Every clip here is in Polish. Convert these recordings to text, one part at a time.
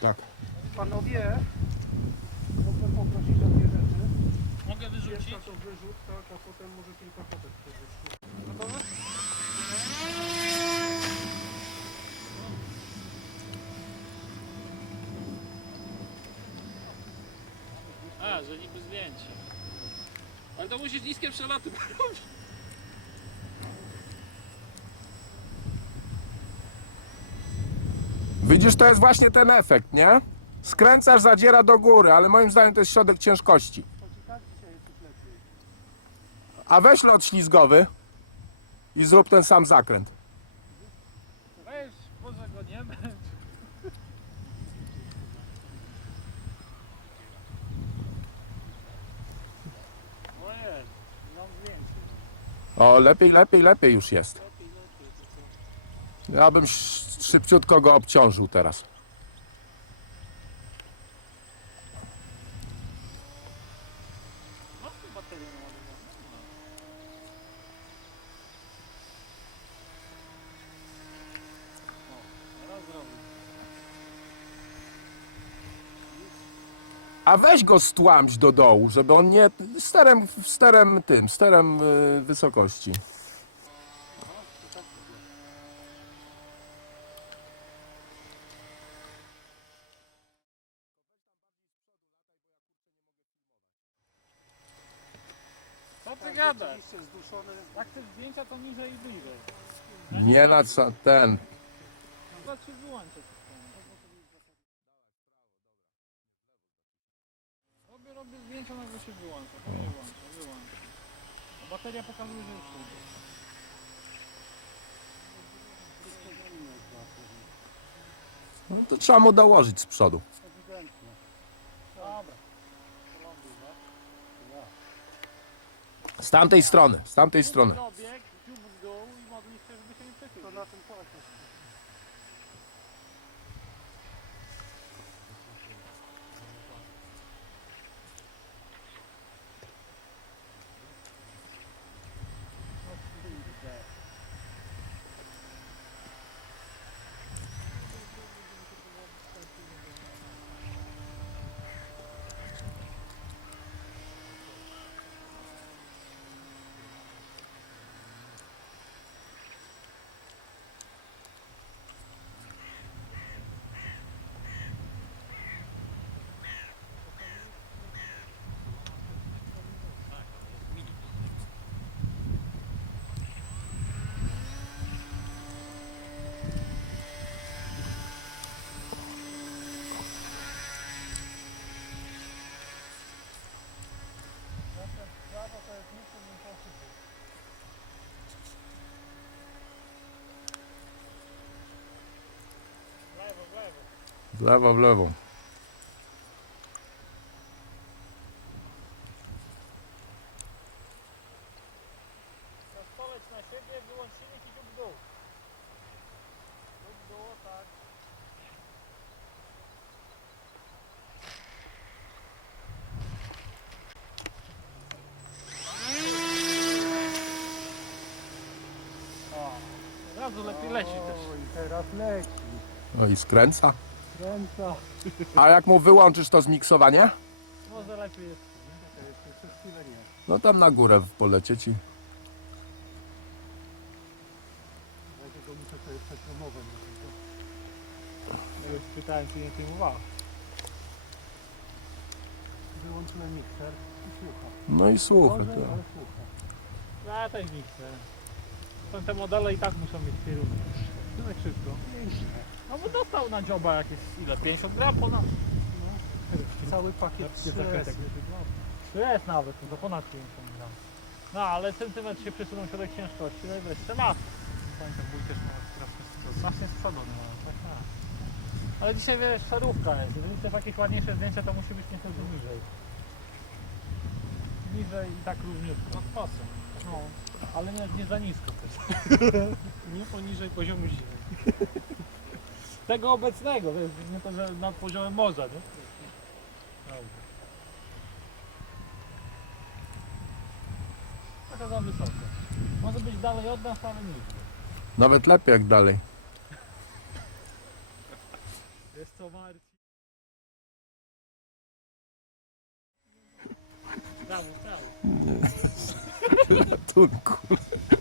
Tak. Panowie, mógłbym poprosić o dwie rzeczy. Mogę wyrzucić? Pierwsza to wyrzut, tak, a potem może kilka fotek. Gotowe? A, że niby zdjęcie. Ale to musisz niskie przelaty robić. Widzisz, to jest właśnie ten efekt, nie? Skręcasz, zadziera do góry, ale moim zdaniem to jest środek ciężkości. A weź lot ślizgowy i zrób ten sam zakręt. Weź, może go nie męcz. Ojej, mam więcej. O, lepiej, lepiej, lepiej już jest. Ja bym szybciutko go obciążył teraz. A weź go stłamś do dołu, żeby on nie... sterem, sterem tym, sterem y, wysokości. Aha, to tak to było. Zduszony. Jak chcesz zdjęcia, to niżej i bliżej. Nie na co, ten... Wyłączę Robię, robię zdjęcia, nagle się wyłącza. To nie włączę, wyłączę. A Bateria pokazuje, że już idzie. No, to trzeba mu dołożyć z przodu. Z tamtej strony, z tamtej strony. Dobieg, dziób w dół i modlisz się, żeby się nie To przechylił. na tym płacie. Prawo to jest niczym impossible. W lewo, w lewo. W lewo, w lewo. Stolec na siebie, wyłącz silnik i dziób w dół. Dziób w dół, tak. O, od razu lepiej leci też. O, i teraz leci. No i skręca. Kręca. A jak mu wyłączysz to zmiksowanie? Może lepiej jest. Chwilę nie. No tam na górę polecieć i... Dlatego muszę sobie przepromować. Ja już pytałem, czy nie filmowała. Wyłączyłem mikser i słucha. No i słuchaj. To. ale słucha. Ja też nie chcę. Są te modele i tak muszą mieć kierunek. Tak szybko. Piękne. No bo dostał na dzioba jakieś ile? 50 gram ponad? Cały pakiet Gdzie 3S. zakretek? To jest nawet, to ponad 50 gram. No ale centymetr się przesunął środek ciężkości, no i wreszcie ma. Pamiętam, mój też ma sprawkę z przodu. Znacznie z przodu tak tak. Ale dzisiaj wiesz, szarówka jest. Jeżeli chcesz jakieś ładniejsze zdjęcia, to musi być niestety niżej. Niżej i tak równiutko. Nad pasem. No, ale nie, nie za nisko też. nie poniżej poziomu zimy tego obecnego, to jest nie to, że nad poziomem morza, nie? Dobrze. Taka za wysoko. Może być dalej od nas, ale nic. Nawet lepiej jak dalej. Jest to Marcin. Prawo, prawo. Turku.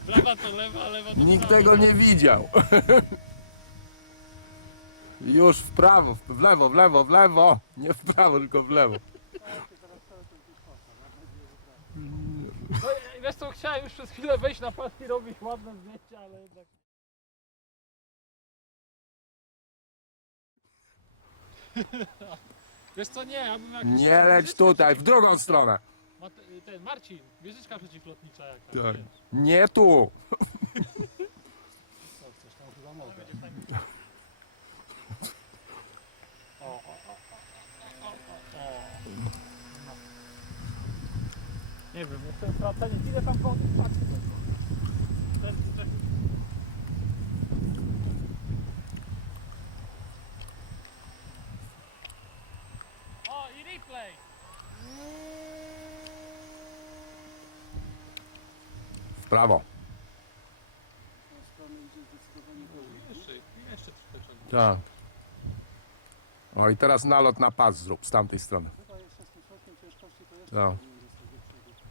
Lewa to lewa, lewa to Nikt tego nie widział. Już w prawo, w lewo, w lewo, w lewo. Nie w prawo, tylko w lewo. No i wiesz co, chciałem już przez chwilę wejść na pas i robić ładne zdjęcia, ale jednak... Wiesz co, nie, ja bym jakiś... Nie leć tutaj, w przeciw- drugą stronę. Te- ten Marcin, wieżyczka przeciwlotnicza jakaś. Tak. wiesz. Nie tu. Co chcesz, tam chyba mogę. Będziesz tak- O, o, o, o, o, o, o. No. Nie wiem, jestem sprawdzenie, ile tam wody wpadnie. O, i replay! W prawo. Jeszcze, Tak. O i teraz nalot na pas zrób z tamtej strony. Chyba jeszcze z tym środkiem ciężkości to jeszcze Tak. powinien dostać do przodu.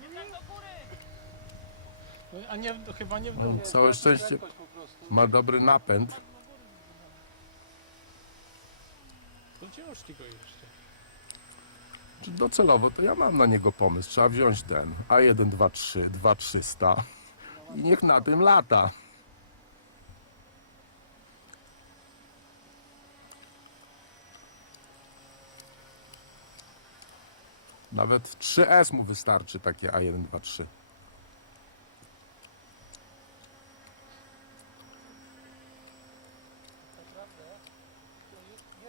Nie tak do góry! A nie, chyba nie w dół. Nie, Całe szczęście. Ma dobry napęd. To ciężki go jeszcze. Czy docelowo to ja mam na niego pomysł. Trzeba wziąć ten A1, 2, 3, 2, 300 i niech na tym lata. Nawet 3S mu wystarczy takie A1,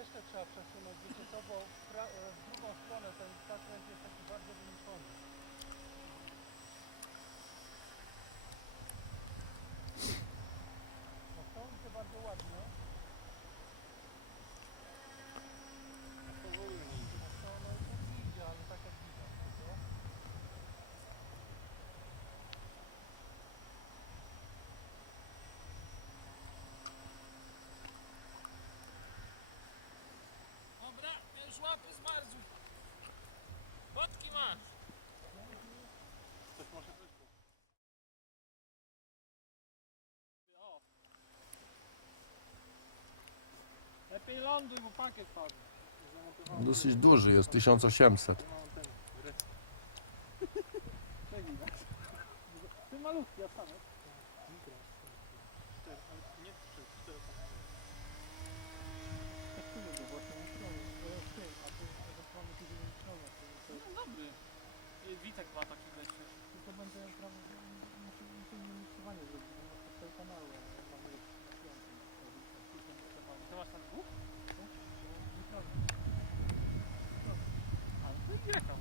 jeszcze trzeba przesunąć, wiecie co, bo w, e, w drugą stronę ten zakręt jest taki bardzo wyliczony. No to idzie bardzo ładnie. A to wolno idzie. A to no i idzie, ale tak jak widać. wiecie? Dobra, ja już łapy zmarzły. Fotki masz. Coś może być. O. Lepiej ląduj, bo pakiet padł. Dosyć duży jest, 1800. Mam ten w ręce. Przegnij nas. Ty malutki, ja sam. tak ma taki leci. To będzie prawie inne miksowanie zrobić, bo to cały kanał, ja mam je później miksowanie. To masz tam dwóch? Nie, nie, nie. Ale to jechał.